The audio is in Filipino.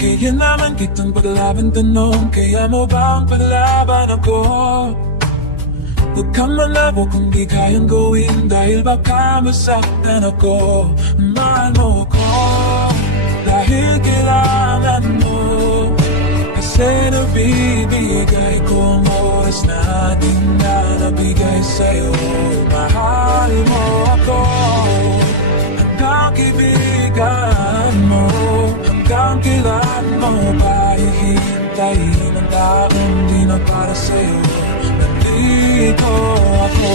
Kaya naman kitang paglaban tanong, kaya mo bang paglaban ako? Huwag kang malabo kung di kayang gawin, dahil baka masaktan ako. Mahal mo ko dahil kailangan mo, kasi nabibigay ko ang oras natin na nabigay sa'yo. Mahal mo ako hanggang kaibigan mo, hanggang kailan mo ba hihintayin ang taong di na para sa'yo? Nandito ako.